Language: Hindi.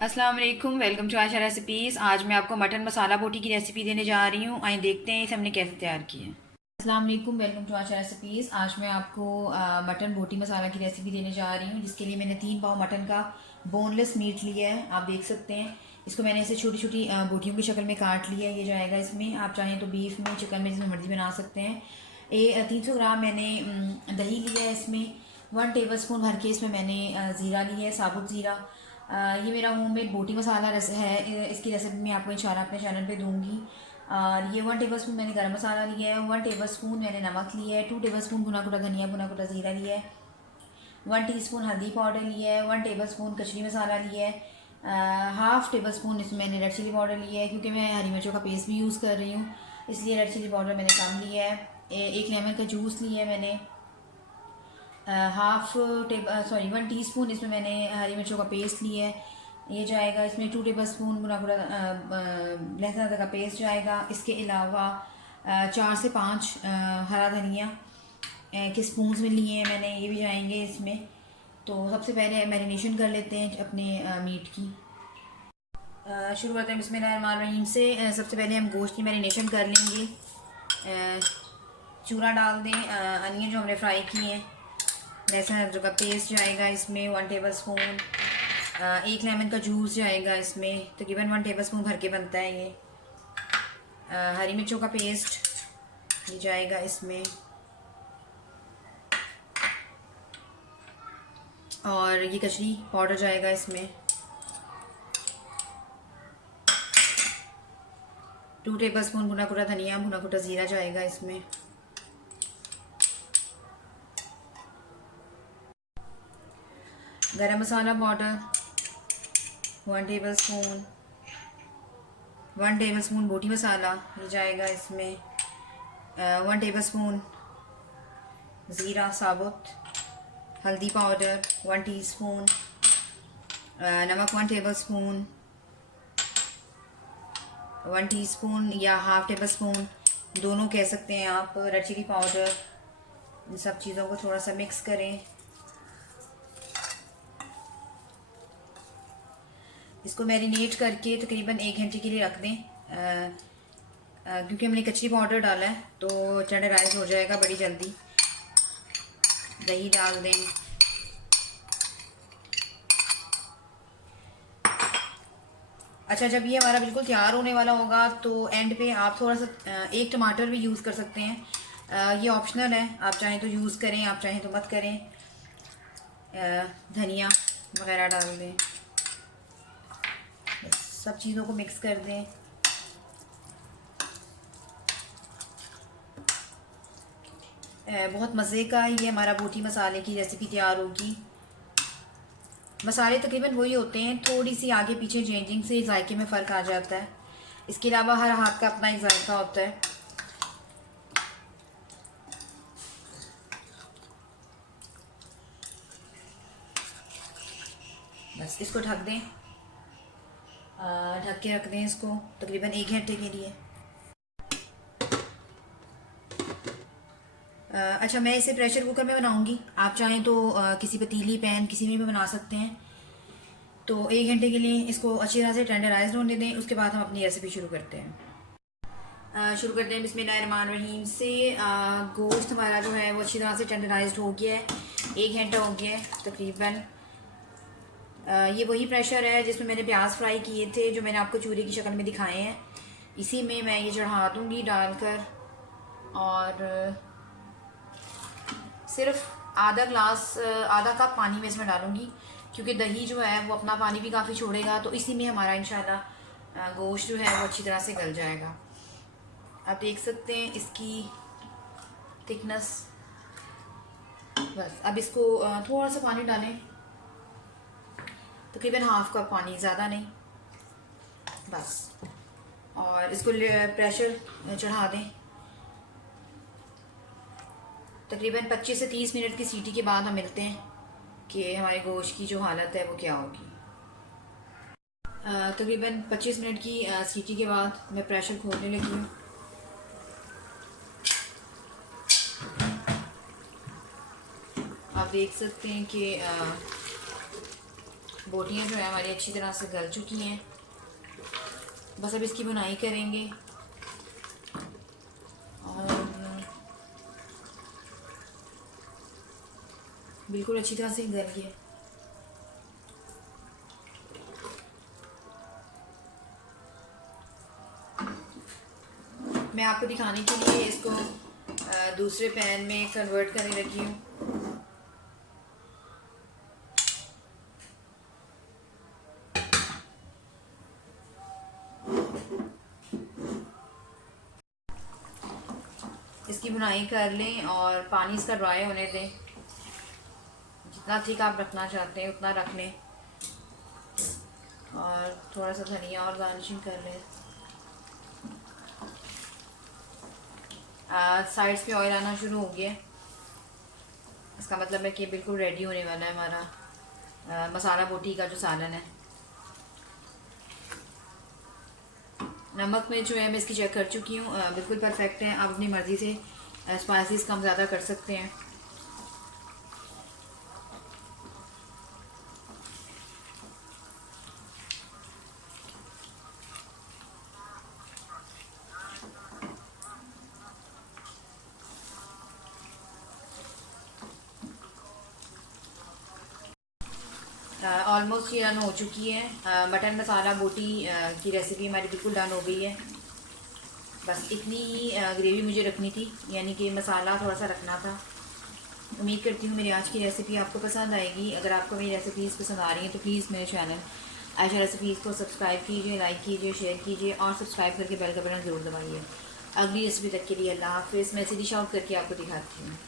अस्सलाम वालेकुम, वेलकम टू आशा रेसिपीज़। आज मैं आपको मटन मसाला बोटी की रेसिपी देने जा रही हूँ। आइए देखते हैं इसे हमने कैसे तैयार की है। अस्सलाम वालेकुम, वेलकम टू आशा रेसिपीज़। आज मैं आपको मटन बोटी मसाला की रेसिपी देने जा रही हूँ, जिसके लिए मैंने 3 पाव मटन का बोनलेस मीट लिया है। आप देख सकते हैं इसको मैंने ऐसे छोटी छोटी बोटियों की शक्ल में काट लिया है। ये जाएगा इसमें। आप चाहें तो बीफ में, चिकन में, जिसमें मर्जी बना सकते हैं। 300 ग्राम मैंने दही लिया है। इसमें 1 टेबल स्पून भर के इसमें मैंने ज़ीरा लिया है, साबुत ज़ीरा। ये मेरा होममेड बोटी मसाला है। इसकी रेसिपी मैं आपको इंशाल्लाह अपने चैनल पे दूंगी। और ये 1 टेबल स्पून मैंने गरम मसाला लिया है, 1 टेबल स्पून मैंने नमक लिया है, 2 टेबल स्पून भुना कुटा धनिया, भुना कुटा ज़ीरा लिया है, 1 टीस्पून हल्दी पाउडर लिया है, 1 टेबल स्पून कचरी मसाला लिया है, हाफ़ टेबल स्पून इसमें मैंने रेड चिली पाउडर लिया है, क्योंकि मैं हरी मिर्चों का पेस्ट भी यूज़ कर रही हूँ, इसलिए रेड चिली पाउडर मैंने कम लिया है। एक लेमन का जूस लिया है मैंने। हाफ टेबल सॉरी 1 टीस्पून इसमें मैंने हरी मिर्चों का पेस्ट लिया है। ये जाएगा इसमें। 2 टेबल स्पून भुना भुना लहसुन अदरक का पेस्ट जाएगा। इसके अलावा 4 से 5 हरा धनिया के स्पून में लिए हैं मैंने, ये भी जाएंगे इसमें। तो सबसे पहले मैरिनेशन कर लेते हैं अपने मीट की। शुरू करते हैं बिस्मिल्लाहिर्रहमानिर्रहीम से। सबसे पहले हम गोश्त की मैरिनेशन कर लेंगे। चूरा डाल दें, अनियन जो हमने फ्राई किए हैं, लहसुन अदरक का पेस्ट जाएगा इसमें 1 टेबल स्पून। एक लेमन का जूस जाएगा इसमें, तकरीबन 1 टेबल स्पून भर के बनता है ये। हरी मिर्चों का पेस्ट ये जाएगा इसमें। और ये कचरी पाउडर जाएगा इसमें। 2 टेबल स्पून भुना कुटा धनिया, भुना कुटा ज़ीरा जाएगा इसमें। Garam masala powder 1 tablespoon. 1 tablespoon बोटी मसाला ये जाएगा इसमें। 1 टेबल स्पून ज़ीरा साबुत। हल्दी पाउडर 1 टीस्पून। नमक 1 टेबल स्पून। 1 टीस्पून या हाफ़ टेबल स्पून, दोनों कह सकते हैं आप, रेड चिली पाउडर। इन सब चीज़ों को थोड़ा सा मिक्स करें। इसको मैरिनेट करके तकरीबन 1 घंटे के लिए रख दें, क्योंकि हमने कचरी पाउडर डाला है तो टेंडराइज हो जाएगा बड़ी जल्दी। दही डाल दें। अच्छा, जब ये हमारा बिल्कुल तैयार होने वाला होगा तो एंड पे आप थोड़ा सा 1 टमाटर भी यूज़ कर सकते हैं। ये ऑप्शनल है, आप चाहें तो यूज़ करें, आप चाहें तो मत करें। धनिया वगैरह डाल दें। सब चीज़ों को मिक्स कर दें। बहुत मज़े का ये हमारा बोटी मसाले की रेसिपी तैयार होगी। मसाले तकरीबन वही होते हैं, थोड़ी सी आगे पीछे चेंजिंग से जायके में फ़र्क आ जाता है। इसके अलावा हर हाथ का अपना एक जायका होता है। बस इसको ढक दें, ढक के रख दें इसको तकरीबन 1 घंटे के लिए। अच्छा, मैं इसे प्रेशर कुकर में बनाऊंगी। आप चाहें तो किसी पतीली पैन किसी में भी बना सकते हैं। तो 1 घंटे के लिए इसको अच्छी तरह से टेंडराइज होने दें, उसके बाद हम अपनी रेसिपी शुरू करते हैं। शुरू करते हैं बिस्मिल्लाहिर्रहमानिर्रहीम से। गोश्त हमारा जो है वो अच्छी तरह से टेंडराइज हो गया है, 1 घंटा हो गया है तकरीबन। ये वही प्रेशर है जिसमें मैंने प्याज फ्राई किए थे, जो मैंने आपको चूरे की शक्ल में दिखाए हैं। इसी में मैं ये चढ़ा दूँगी डालकर, और सिर्फ आधा कप पानी में इसमें डालूँगी, क्योंकि दही जो है वो अपना पानी भी काफ़ी छोड़ेगा। तो इसी में हमारा इंशाल्लाह गोश्त जो है वो अच्छी तरह से गल जाएगा। आप देख सकते हैं इसकी थिकनेस। बस अब इसको थोड़ा सा पानी डालें, तकरीबन हाफ़ कप पानी, ज़्यादा नहीं, बस। और इसको प्रेशर चढ़ा दें। तकरीबन 25 से 30 मिनट की सीटी के बाद हम मिलते हैं कि हमारे गोश्त की जो हालत है वो क्या होगी। तकरीबन 25 मिनट की सीटी के बाद मैं प्रेशर खोलने लगी हूँ। आप देख सकते हैं कि बोटियाँ जो है हमारी अच्छी तरह से गल चुकी हैं। बस अब इसकी बुनाई करेंगे और बिल्कुल अच्छी तरह से गल गया। मैं आपको दिखाने के लिए इसको दूसरे पैन में कन्वर्ट करने लगी हूँ। इसकी बुनाई कर लें और पानी इसका ड्राई होने दें। जितना थिक आप रखना चाहते हैं उतना रख लें और थोड़ा सा धनिया और गार्निशिंग कर लें। साइड्स पे ऑयल आना शुरू हो गया। इसका मतलब है कि बिल्कुल रेडी होने वाला है हमारा मसाला बोटी का जो सालन है। नमक में जो है मैं इसकी चेक कर चुकी हूँ, बिल्कुल परफेक्ट है। आप अपनी मर्ज़ी से स्पाइसेस कम ज़्यादा कर सकते हैं। ऑलमोस्ट ये डन हो चुकी है। मटन मसाला बोटी की रेसिपी हमारी बिल्कुल डन हो गई है। बस इतनी ही ग्रेवी मुझे रखनी थी, यानी कि मसाला थोड़ा सा रखना था। उम्मीद करती हूँ मेरी आज की रेसिपी आपको पसंद आएगी। अगर आपको मेरी रेसिपीज़ पसंद आ रही हैं तो प्लीज़ मेरे चैनल आयशा रेसिपीज़ को सब्सक्राइब कीजिए, लाइक कीजिए, शेयर कीजिए और सब्सक्राइब करके बेल का बटन ज़रूर दबाइए। अगली रेसिपी तक के लिए अल्लाह हाफ़िज़। मैं सीधी शॉट करके आपको दिखाती हूँ।